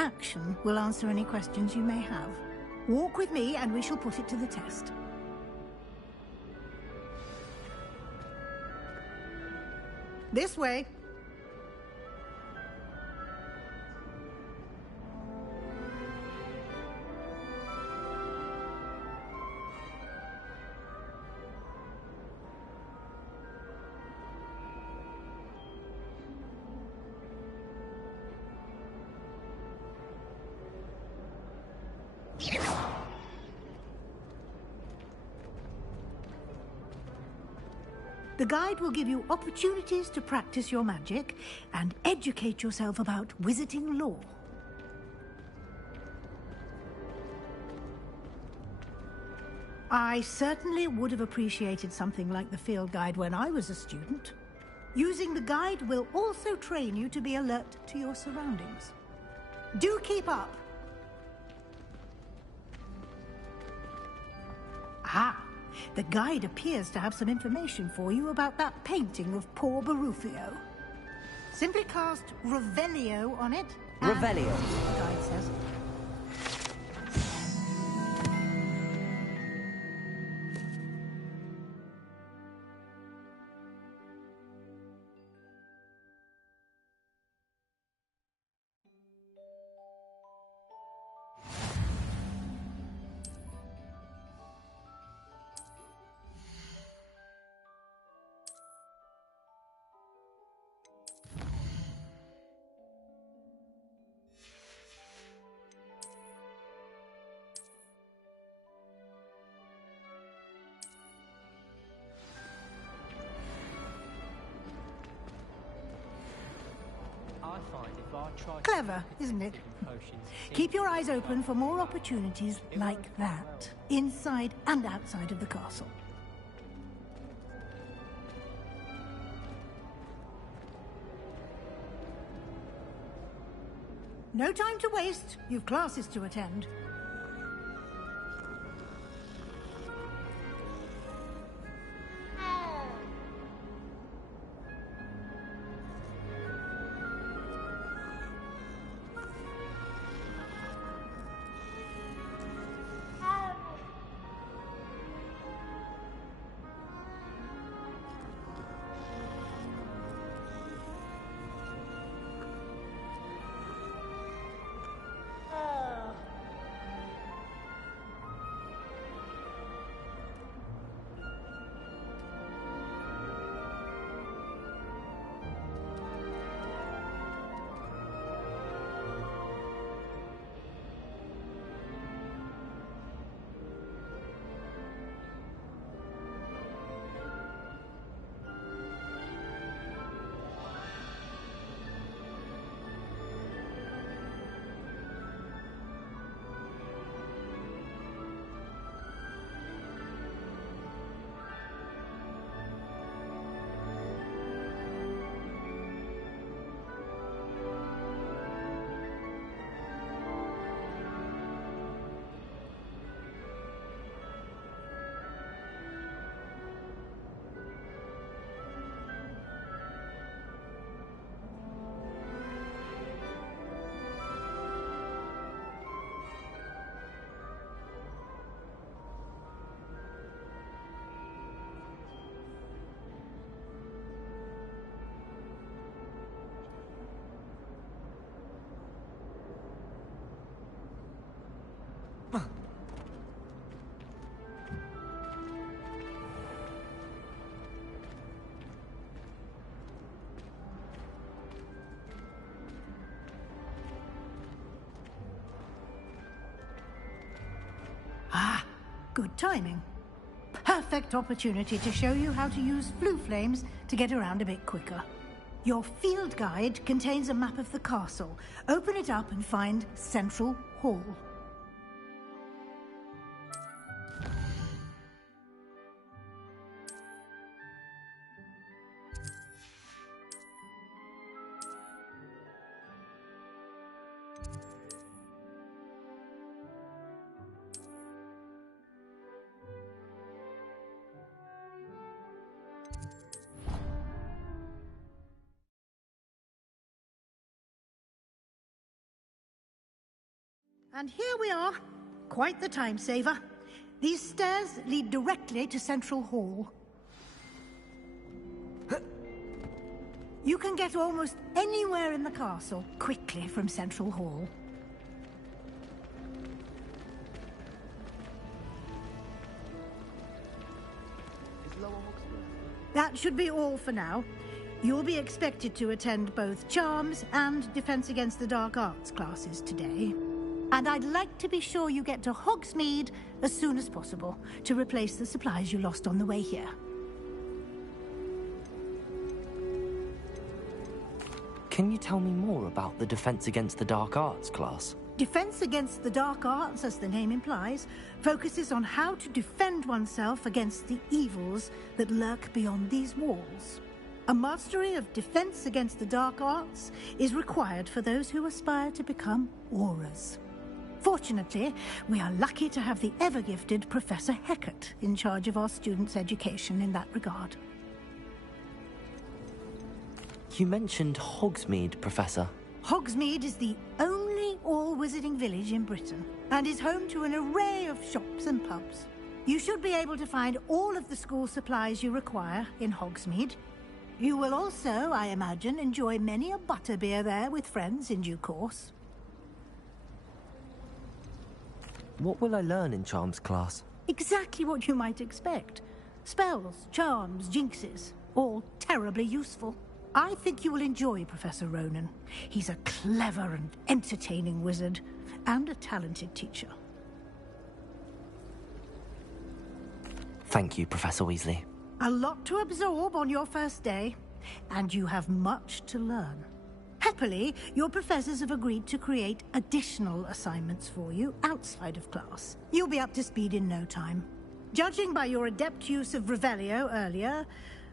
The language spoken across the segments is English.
action will answer any questions you may have. Walk with me and we shall put it to the test. This way. The guide will give you opportunities to practice your magic and educate yourself about wizarding lore. I certainly would have appreciated something like the field guide when I was a student. Using the guide will also train you to be alert to your surroundings. Do keep up! Ah! The guide appears to have some information for you about that painting of poor Barufio. Simply cast Revelio on it. Revelio, the guide says. Clever, isn't it? Keep your eyes open for more opportunities like that, inside and outside of the castle. No time to waste. You've classes to attend. Ah, good timing. Perfect opportunity to show you how to use flue flames to get around a bit quicker. Your field guide contains a map of the castle. Open it up and find Central Hall. And here we are. Quite the time saver. These stairs lead directly to Central Hall. You can get almost anywhere in the castle quickly from Central Hall. That should be all for now. You'll be expected to attend both Charms and Defense Against the Dark Arts classes today. And I'd like to be sure you get to Hogsmeade as soon as possible to replace the supplies you lost on the way here. Can you tell me more about the Defense Against the Dark Arts class? Defense Against the Dark Arts, as the name implies, focuses on how to defend oneself against the evils that lurk beyond these walls. A mastery of Defense Against the Dark Arts is required for those who aspire to become Aurors. Fortunately, we are lucky to have the ever-gifted Professor Hecat in charge of our students' education in that regard. You mentioned Hogsmeade, Professor. Hogsmeade is the only all-wizarding village in Britain, and is home to an array of shops and pubs. You should be able to find all of the school supplies you require in Hogsmeade. You will also, I imagine, enjoy many a butterbeer there with friends in due course. What will I learn in Charms class? Exactly what you might expect. Spells, charms, jinxes, all terribly useful. I think you will enjoy Professor Ronan. He's a clever and entertaining wizard, and a talented teacher. Thank you, Professor Weasley. A lot to absorb on your first day, and you have much to learn. Happily, your professors have agreed to create additional assignments for you outside of class. You'll be up to speed in no time. Judging by your adept use of Revelio earlier,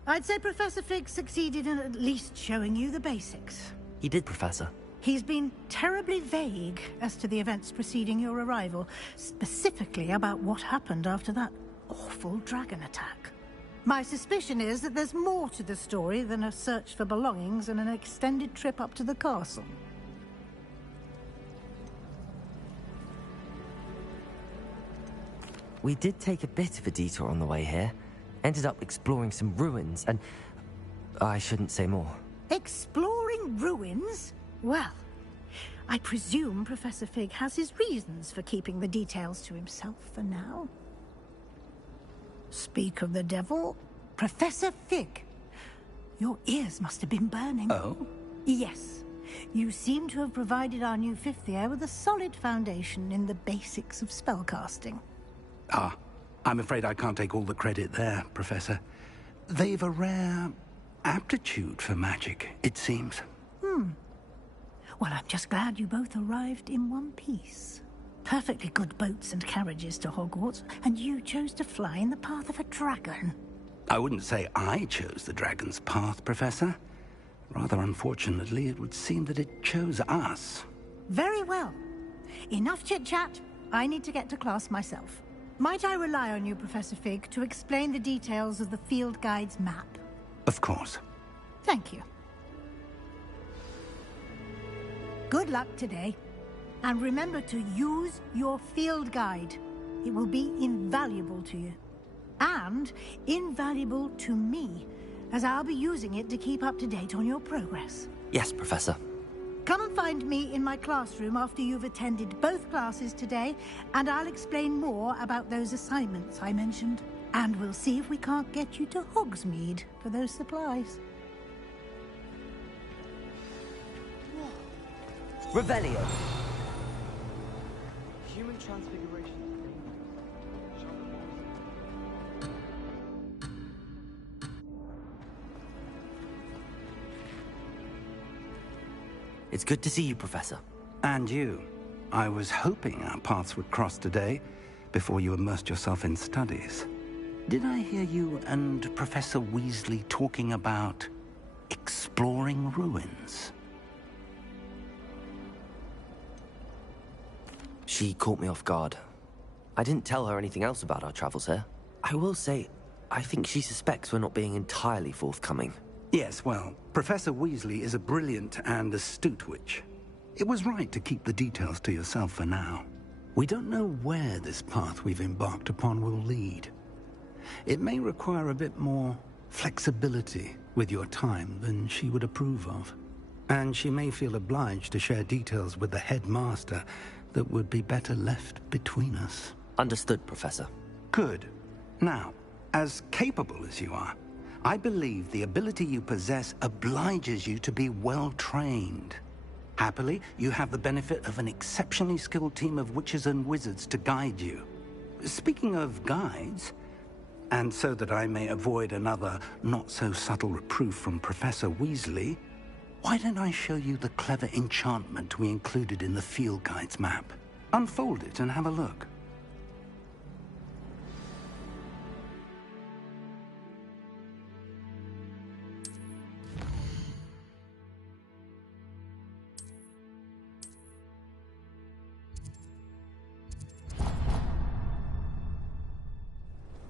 I'd say Professor Fig succeeded in at least showing you the basics. He did, Professor. He's been terribly vague as to the events preceding your arrival, specifically about what happened after that awful dragon attack. My suspicion is that there's more to the story than a search for belongings and an extended trip up to the castle. We did take a bit of a detour on the way here. Ended up exploring some ruins, and I shouldn't say more. Exploring ruins? Well, I presume Professor Fig has his reasons for keeping the details to himself for now. Speak of the devil, Professor Fig. Your ears must have been burning. Oh? Yes. You seem to have provided our new fifth year with a solid foundation in the basics of spellcasting. Ah, I'm afraid I can't take all the credit there, Professor. They've a rare aptitude for magic, it seems. Well, I'm just glad you both arrived in one piece. Perfectly good boats and carriages to Hogwarts, and you chose to fly in the path of a dragon. I wouldn't say I chose the dragon's path, Professor. Rather unfortunately, it would seem that it chose us. Very well. Enough chit-chat. I need to get to class myself. Might I rely on you, Professor Fig, to explain the details of the field guide's map? Of course. Thank you. Good luck today. And remember to use your field guide. It will be invaluable to you. And invaluable to me, as I'll be using it to keep up to date on your progress. Yes, Professor. Come and find me in my classroom after you've attended both classes today, and I'll explain more about those assignments I mentioned. And we'll see if we can't get you to Hogsmeade for those supplies. Revelio. Human transfiguration. It's good to see you, Professor. And you. I was hoping our paths would cross today, before you immersed yourself in studies. Did I hear you and Professor Weasley talking about exploring ruins? She caught me off guard. I didn't tell her anything else about our travels here. I will say, I think she suspects we're not being entirely forthcoming. Yes, well, Professor Weasley is a brilliant and astute witch. It was right to keep the details to yourself for now. We don't know where this path we've embarked upon will lead. It may require a bit more flexibility with your time than she would approve of. And she may feel obliged to share details with the headmaster that would be better left between us. Understood, Professor. Good. Now, as capable as you are, I believe the ability you possess obliges you to be well trained. Happily, you have the benefit of an exceptionally skilled team of witches and wizards to guide you. Speaking of guides, and so that I may avoid another not-so-subtle reproof from Professor Weasley, why don't I show you the clever enchantment we included in the field guide's map? Unfold it and have a look.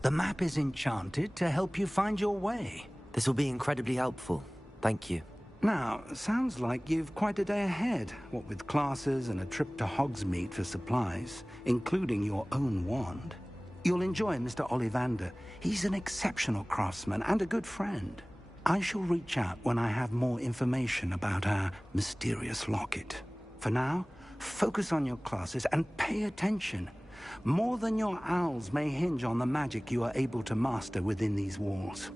The map is enchanted to help you find your way. This will be incredibly helpful. Thank you. Now, sounds like you've quite a day ahead, what with classes and a trip to Hogsmeade for supplies, including your own wand. You'll enjoy Mr. Ollivander. He's an exceptional craftsman and a good friend. I shall reach out when I have more information about our mysterious locket. For now, focus on your classes and pay attention. More than your owls may hinge on the magic you are able to master within these walls.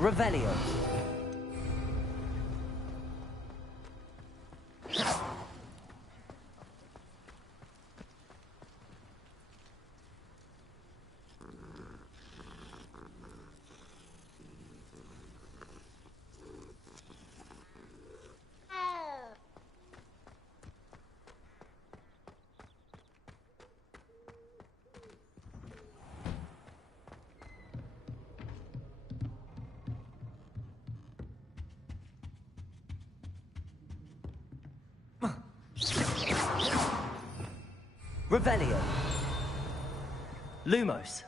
Revelio. Revelio. Lumos.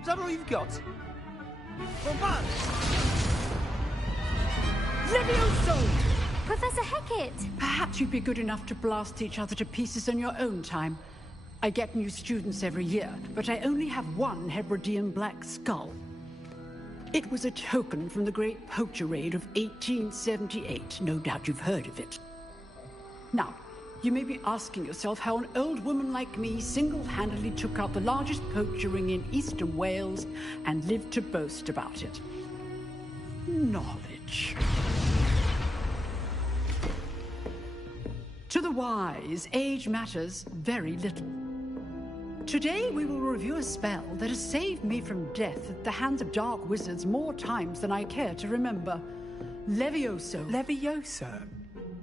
Is that all you've got? Bombard! Levioso! Professor Hecat! Perhaps you'd be good enough to blast each other to pieces in your own time. I get new students every year, but I only have one Hebridean black skull. It was a token from the Great Poacher Raid of 1878. No doubt you've heard of it. Now, you may be asking yourself how an old woman like me single-handedly took out the largest poacher ring in eastern Wales and lived to boast about it. Knowledge. To the wise, age matters very little. Today we will review a spell that has saved me from death at the hands of dark wizards more times than I care to remember. Levioso. Levioso?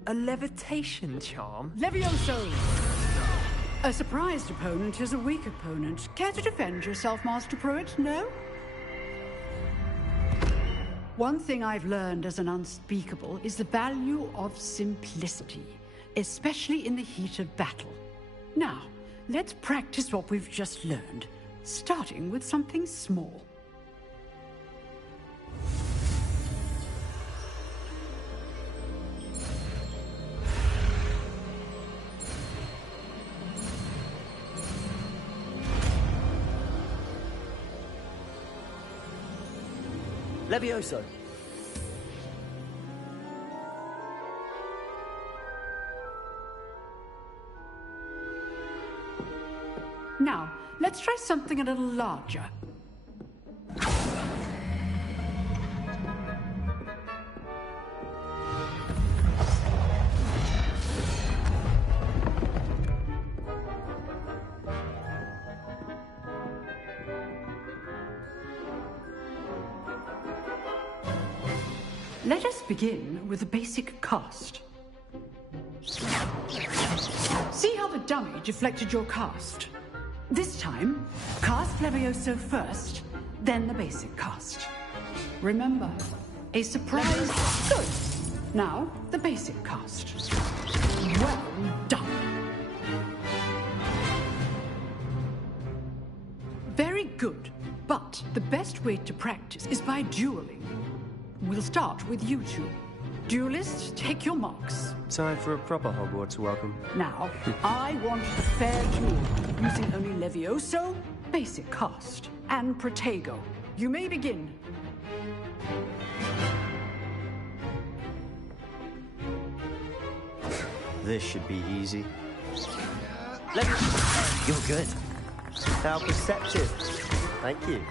A levitation charm? Levioso! A surprised opponent is a weak opponent. Care to defend yourself, Master Pruitt? No? One thing I've learned as an unspeakable is the value of simplicity, especially in the heat of battle. Now, let's practice what we've just learned, starting with something small. Levioso. Now, let's try something a little larger. Let us begin with the basic cast. See how the dummy deflected your cast? This time, cast Levioso first, then the basic cast. Remember, a surprise. Good. Now, the basic cast. Well done. Very good, but the best way to practice is by dueling. We'll start with you two. Duelists, take your marks. Time for a proper Hogwarts welcome. Now, I want a fair duel, using only Levioso, basic cast, and Protego. You may begin. This should be easy. You're good. How perceptive. Thank you.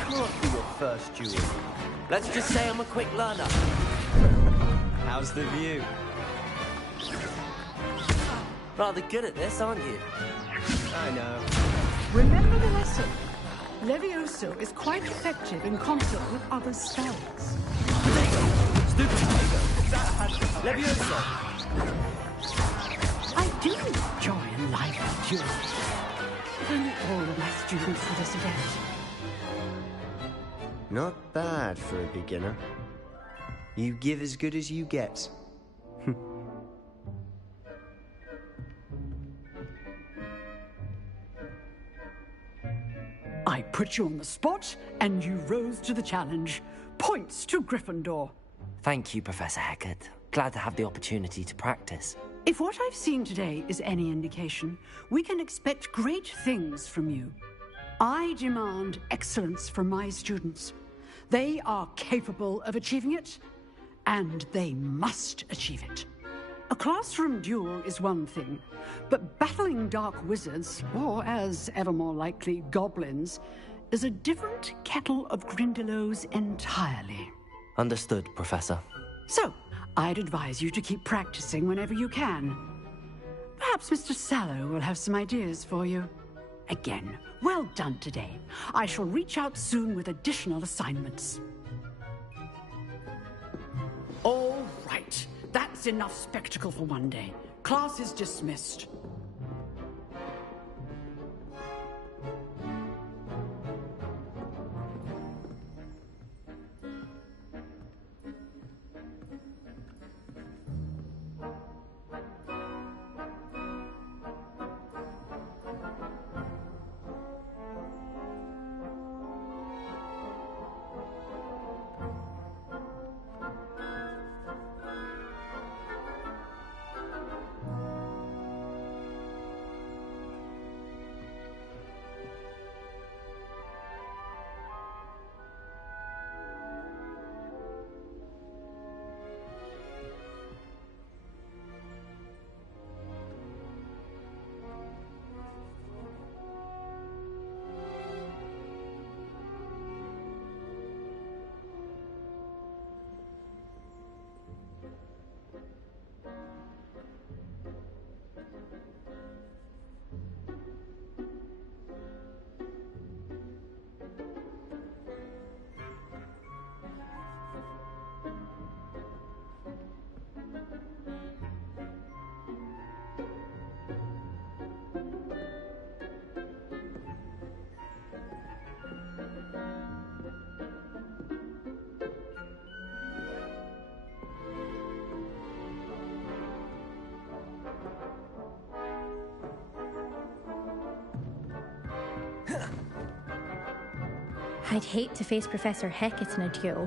Come on for your first duel. Let's just say I'm a quick learner. How's the view? Rather good at this, aren't you? I know. Remember the lesson. Levioso is quite effective in concert with other spells. Stupid Protego. Levioso. I do enjoy pure. If only all of my students were this adept. Not bad for a beginner. You give as good as you get. I put you on the spot, and you rose to the challenge. Points to Gryffindor. Thank you, Professor Hecat. Glad to have the opportunity to practice. If what I've seen today is any indication, we can expect great things from you. I demand excellence from my students. They are capable of achieving it, and they must achieve it. A classroom duel is one thing, but battling dark wizards, or as ever more likely, goblins, is a different kettle of Grindylows entirely. Understood, Professor. So, I'd advise you to keep practicing whenever you can. Perhaps Mr. Sallow will have some ideas for you. Again, well done today. I shall reach out soon with additional assignments. All right. That's enough spectacle for one day. Class is dismissed. I'd hate to face Professor Hecat in a duel.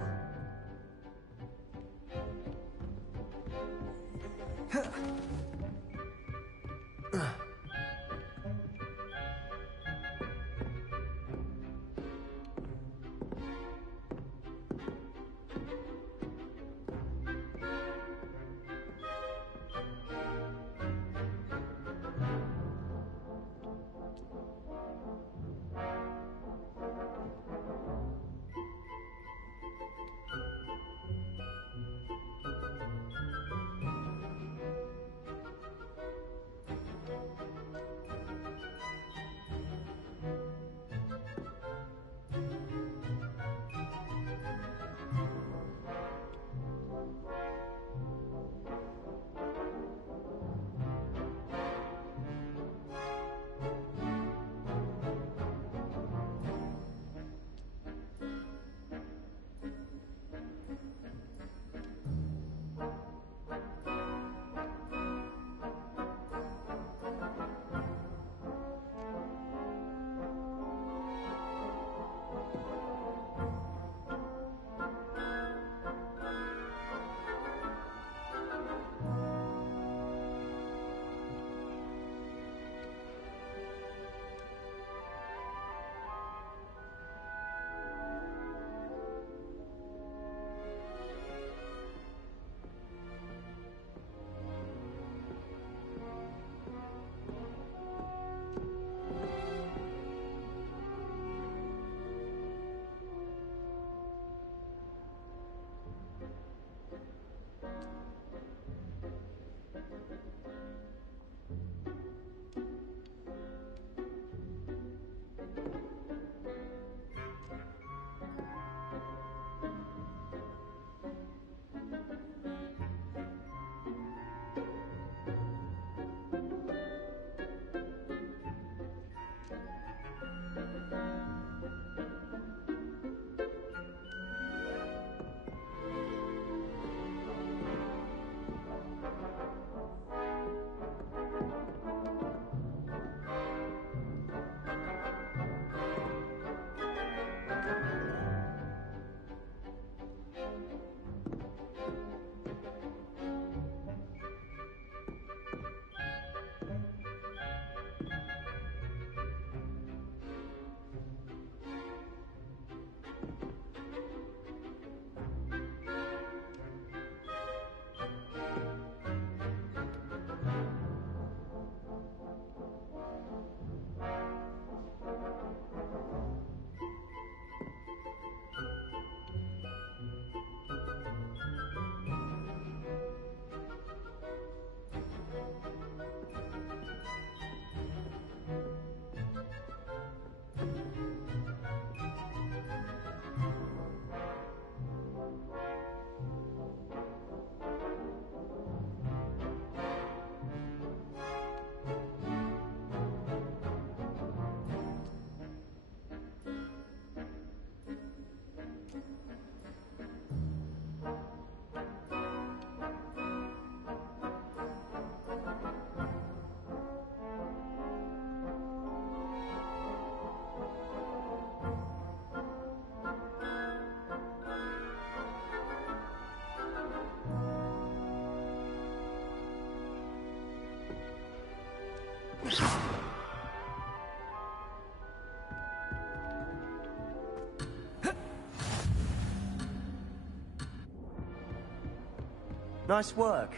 Nice work.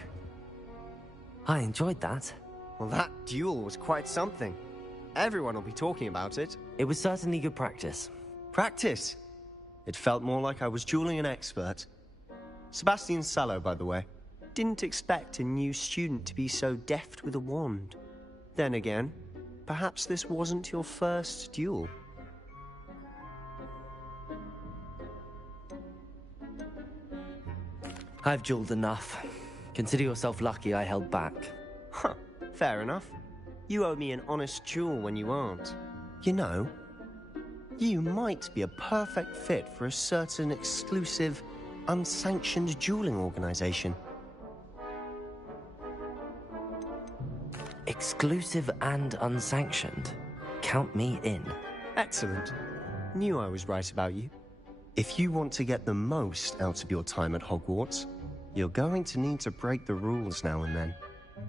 I enjoyed that. Well, that duel was quite something. Everyone will be talking about it. It was certainly good practice. Practice? It felt more like I was dueling an expert. Sebastian Sallow, by the way. Didn't expect a new student to be so deft with a wand. Then again, perhaps this wasn't your first duel. I've dueled enough. Consider yourself lucky I held back. Huh, fair enough. You owe me an honest duel when you aren't. You know, you might be a perfect fit for a certain exclusive, unsanctioned dueling organization. Exclusive and unsanctioned. Count me in. Excellent. Knew I was right about you. If you want to get the most out of your time at Hogwarts, you're going to need to break the rules now and then.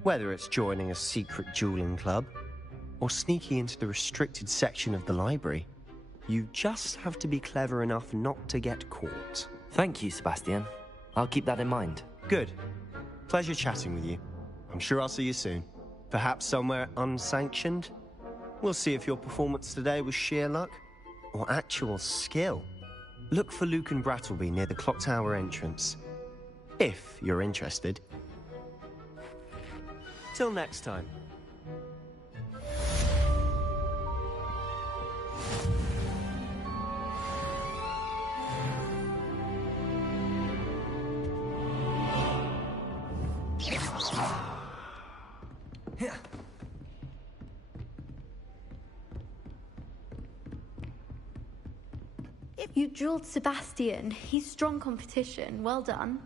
Whether it's joining a secret dueling club, or sneaking into the restricted section of the library, you just have to be clever enough not to get caught. Thank you, Sebastian. I'll keep that in mind. Good. Pleasure chatting with you. I'm sure I'll see you soon. Perhaps somewhere unsanctioned? We'll see if your performance today was sheer luck, or actual skill. Look for Luke and Brattleby near the clock tower entrance, if you're interested. Till next time. You dueled Sebastian. He's strong competition. Well done.